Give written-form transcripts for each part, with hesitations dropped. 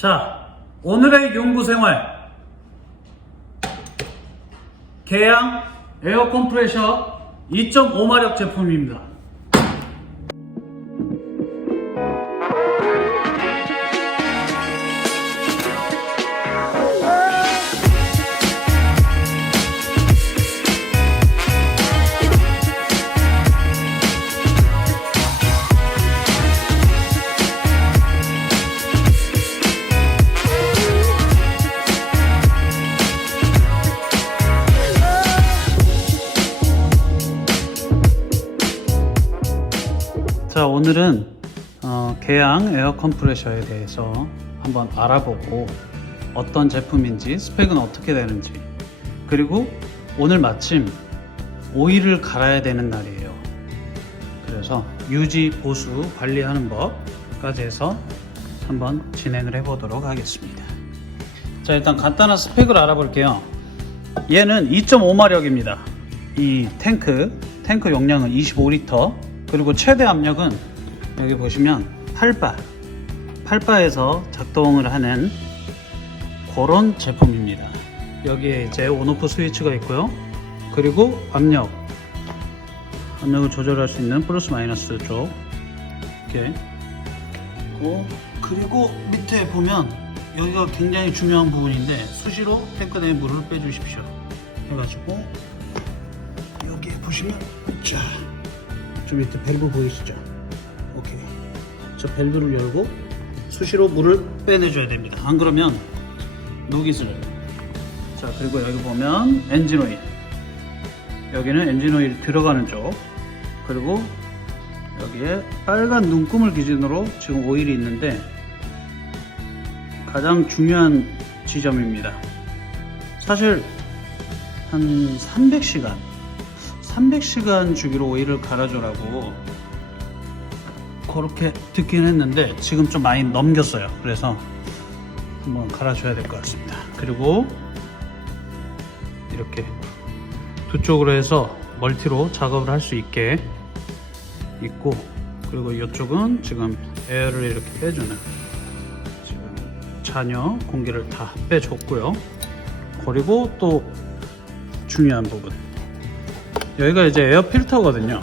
자, 오늘의 연구생활 계양 에어 컴프레셔 2.5마력 제품입니다. 자, 오늘은 계양 에어 컴프레셔에 대해서 한번 알아보고 어떤 제품인지 스펙은 어떻게 되는지, 그리고 오늘 마침 오일을 갈아야 되는 날이에요. 그래서 유지 보수 관리하는 법까지 해서 한번 진행을 해 보도록 하겠습니다. 자, 일단 간단한 스펙을 알아볼게요. 얘는 2.5마력입니다 이 탱크 용량은 25리터, 그리고 최대 압력은 여기 보시면 8바에서 작동을 하는 그런 제품입니다. 여기에 이제 온오프 스위치가 있고요. 그리고 압력을 조절할 수 있는 플러스 마이너스 쪽 이렇게 있고, 그리고 밑에 보면 여기가 굉장히 중요한 부분인데 수시로 탱크 내에 물을 빼주십시오 해가지고, 여기에 보시면 자, 저 밑에 밸브 보이시죠? 오케이. 저 밸브를 열고 수시로 물을 빼내줘야 됩니다. 안 그러면 녹이 슬어요. 자, 그리고 여기 보면 엔진 오일, 여기는 엔진 오일 들어가는 쪽, 그리고 여기에 빨간 눈금을 기준으로 지금 오일이 있는데 가장 중요한 지점입니다. 사실 한 300시간 주기로 오일을 갈아줘라고 그렇게 듣긴 했는데 지금 좀 많이 넘겼어요. 그래서 한번 갈아줘야 될 것 같습니다. 그리고 이렇게 두 쪽으로 해서 멀티로 작업을 할 수 있게 있고, 그리고 이쪽은 지금 에어를 이렇게 빼주는, 지금 잔여 공기를 다 빼줬고요. 그리고 또 중요한 부분, 여기가 이제 에어 필터거든요.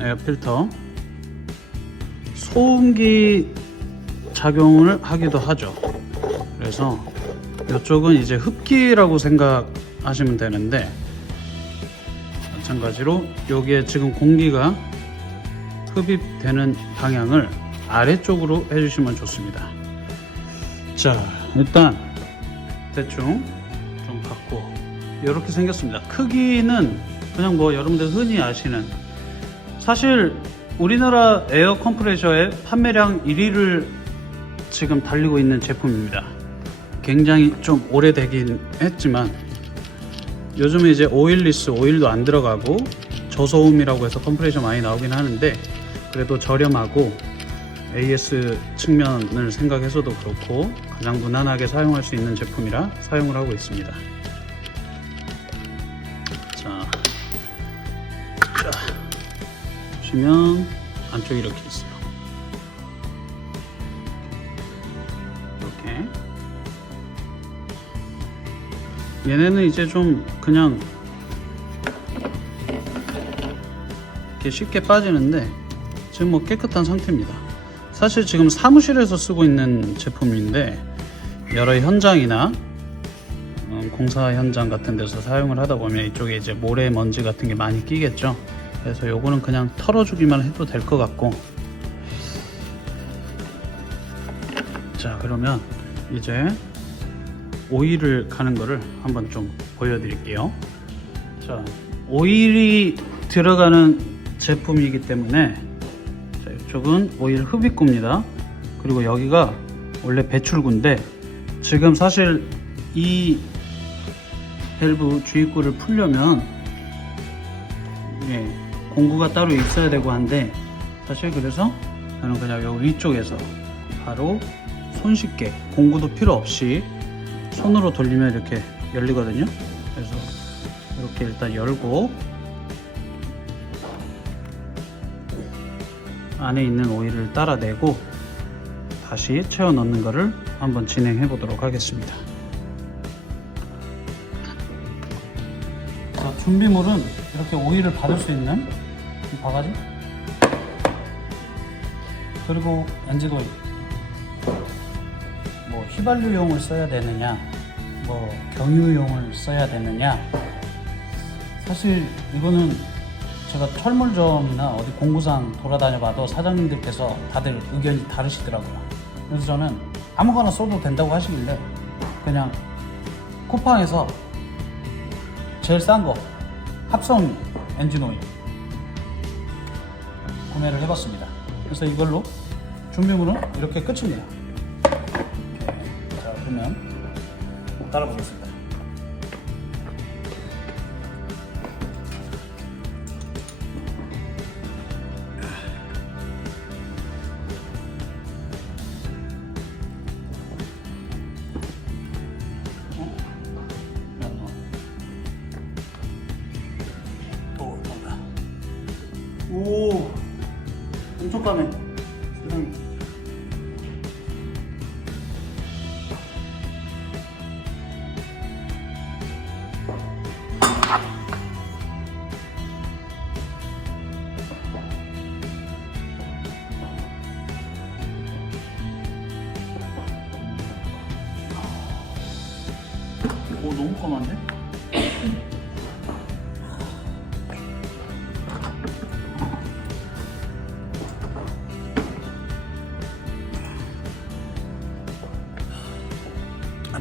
에어 필터, 소음기 작용을 하기도 하죠. 그래서 이쪽은 이제 흡기라고 생각하시면 되는데, 마찬가지로 여기에 지금 공기가 흡입되는 방향을 아래쪽으로 해주시면 좋습니다. 자, 일단 대충 좀 봤고 이렇게 생겼습니다. 크기는 그냥 뭐 여러분들 흔히 아시는, 사실 우리나라 에어 컴프레셔의 판매량 1위를 지금 달리고 있는 제품입니다. 굉장히 좀 오래되긴 했지만 요즘에 이제 오일리스, 오일도 안 들어가고 저소음이라고 해서 컴프레셔 많이 나오긴 하는데, 그래도 저렴하고 AS 측면을 생각해서도 그렇고 가장 무난하게 사용할 수 있는 제품이라 사용을 하고 있습니다. 자, 보시면 안쪽이 이렇게 있어요. 이렇게. 얘네는 이제 좀 그냥 이렇게 쉽게 빠지는데 지금 뭐 깨끗한 상태입니다. 사실 지금 사무실에서 쓰고 있는 제품인데 여러 현장이나 공사 현장 같은 데서 사용을 하다 보면 이쪽에 이제 모래, 먼지 같은 게 많이 끼겠죠. 그래서 요거는 그냥 털어주기만 해도 될 것 같고, 자, 그러면 이제 오일을 가는 거를 한번 좀 보여드릴게요. 자, 오일이 들어가는 제품이기 때문에, 자, 이쪽은 오일 흡입구입니다. 그리고 여기가 원래 배출구인데 지금 사실 이 밸브 주입구를 풀려면 공구가 따로 있어야 되고 한데, 사실 그래서 저는 그냥 여기 위쪽에서 바로 손쉽게 공구도 필요 없이 손으로 돌리면 이렇게 열리거든요. 그래서 이렇게 일단 열고 안에 있는 오일을 따라내고 다시 채워 넣는 것을 한번 진행해 보도록 하겠습니다. 자, 준비물은 이렇게 오일을 받을 수 있는 이 바가지, 그리고 엔진 오일. 뭐 휘발유용을 써야 되느냐, 뭐 경유용을 써야 되느냐, 사실 이거는 제가 철물점이나 어디 공구상 돌아다녀 봐도 사장님들께서 다들 의견이 다르시더라고요. 그래서 저는 아무거나 써도 된다고 하시길래 그냥 쿠팡에서 제일 싼 거 합성 엔진 오일 구매를 해봤습니다. 그래서 이걸로 준비물은 이렇게 끝입니다. 자, 그러면 따라보겠습니다. 오, 엄청 까매. 세상에. 오, 너무 까만데?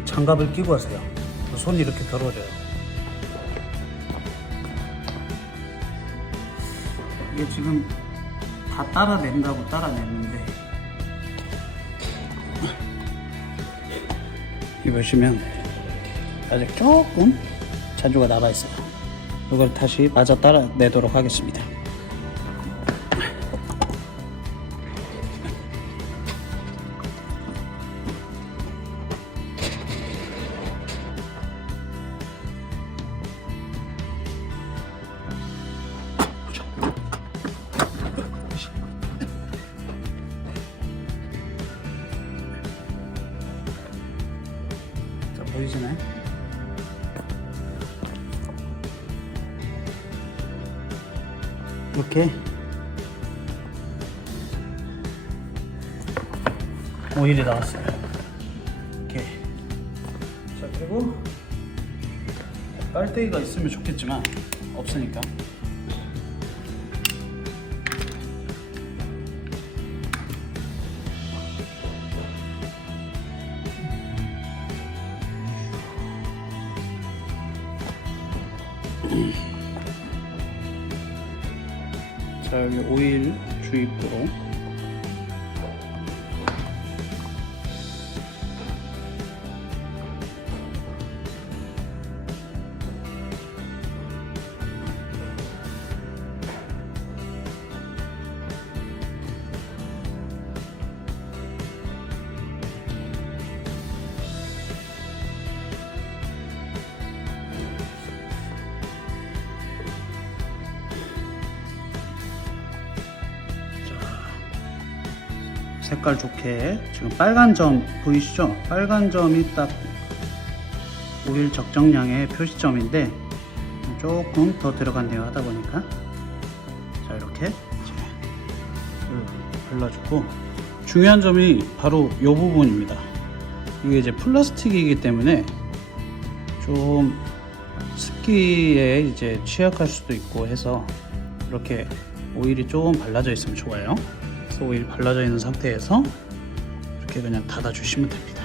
장갑을 끼고 하세요. 손이 이렇게 더러워져요. 이게 지금 다 따라낸다고 따라냈는데, 이 보시면 아직 조금 잔주가 남아있어요. 이걸 다시 마저 따라내도록 하겠습니다. 보이시나요? 이렇게 오일이 나왔어요. 이렇게. 자, 그리고 빨대기가 있으면 좋겠지만 없으니까 자, 여기 오일 주입구로 색깔 좋게 지금 빨간 점 보이시죠? 빨간 점이 딱 오일 적정량의 표시점인데 조금 더 들어간대요. 하다 보니까 자, 이렇게 이제 발라주고, 중요한 점이 바로 이 부분입니다. 이게 이제 플라스틱이기 때문에 좀 습기에 이제 취약할 수도 있고 해서 이렇게 오일이 조금 발라져 있으면 좋아요. 그래서 오일 발라져 있는 상태에서 이렇게 그냥 닫아 주시면 됩니다.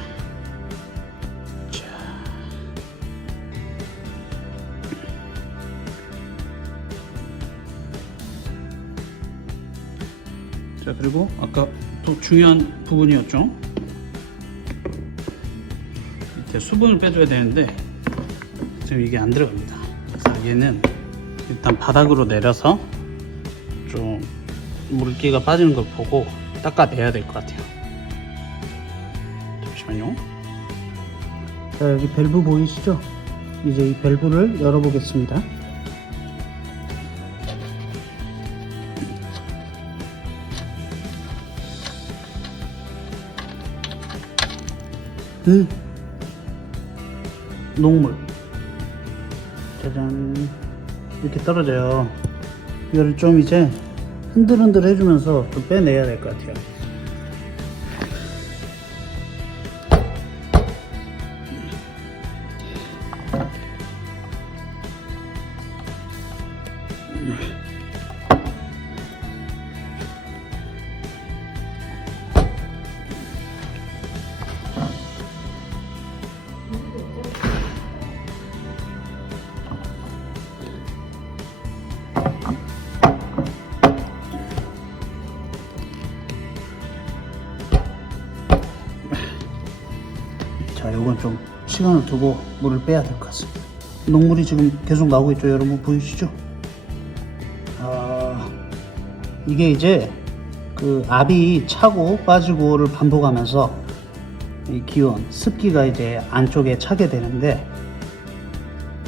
자, 그리고 아까 또 중요한 부분이었죠. 밑에 수분을 빼줘야 되는데 지금 이게 안 들어갑니다. 그래서 얘는 일단 바닥으로 내려서 좀 물기가 빠지는 걸 보고 닦아내야 될 것 같아요. 잠시만요. 자, 여기 밸브 보이시죠? 이제 이 밸브를 열어보겠습니다. 녹물. 짜잔. 이렇게 떨어져요. 이거를 좀 이제 흔들흔들 해주면서 좀 빼내야 될 것 같아요. 자, 요건 좀 시간을 두고 물을 빼야 될 것 같습니다. 녹물이 지금 계속 나오고 있죠. 여러분 보이시죠? 이게 이제 그 압이 차고 빠지고를 반복하면서 이 기온, 습기가 이제 안쪽에 차게 되는데,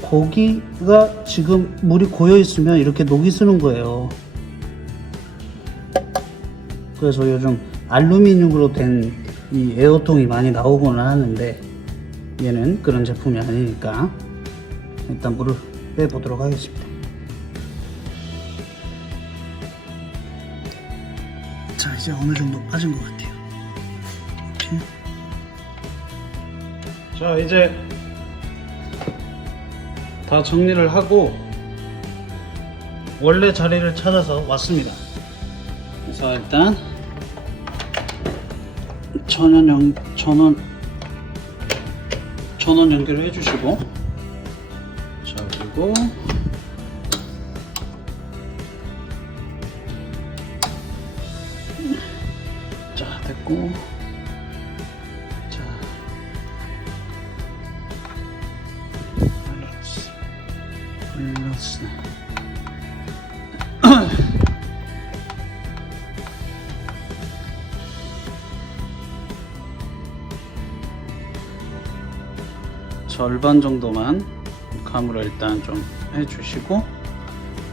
거기가 지금 물이 고여 있으면 이렇게 녹이 쓰는 거예요. 그래서 요즘 알루미늄으로 된 이 에어통이 많이 나오고는 하는데, 얘는 그런 제품이 아니니까 일단 물을 빼보도록 하겠습니다. 자, 이제 어느 정도 빠진 것 같아요. 이렇게. 자, 이제 다 정리를 하고 원래 자리를 찾아서 왔습니다. 그래서 일단 전원 연결을 해주시고, 자, 그리고 자, 됐고, 자, 플러스 절반 정도만 감으로 일단 좀 해주시고,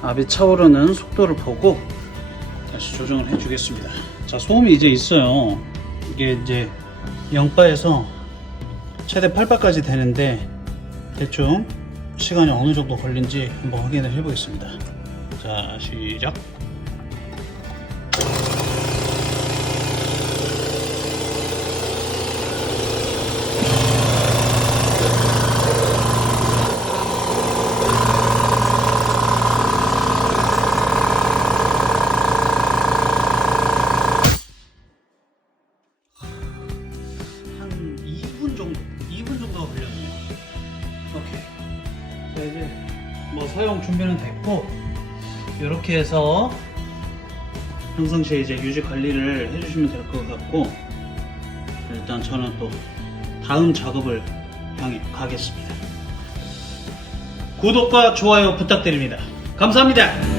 압이 차오르는 속도를 보고 다시 조정을 해주겠습니다. 자, 소음이 이제 있어요. 이게 이제 0바에서 최대 8바까지 되는데, 대충 시간이 어느 정도 걸린지 한번 확인을 해 보겠습니다. 자, 시작. 한 2분 정도가 걸렸네요. 오케이. 자, 이제 뭐 사용 준비는 됐고, 이렇게 해서 평상시에 이제 유지 관리를 해주시면 될 것 같고, 일단 저는 또 다음 작업을 향해 가겠습니다. 구독과 좋아요 부탁드립니다. 감사합니다.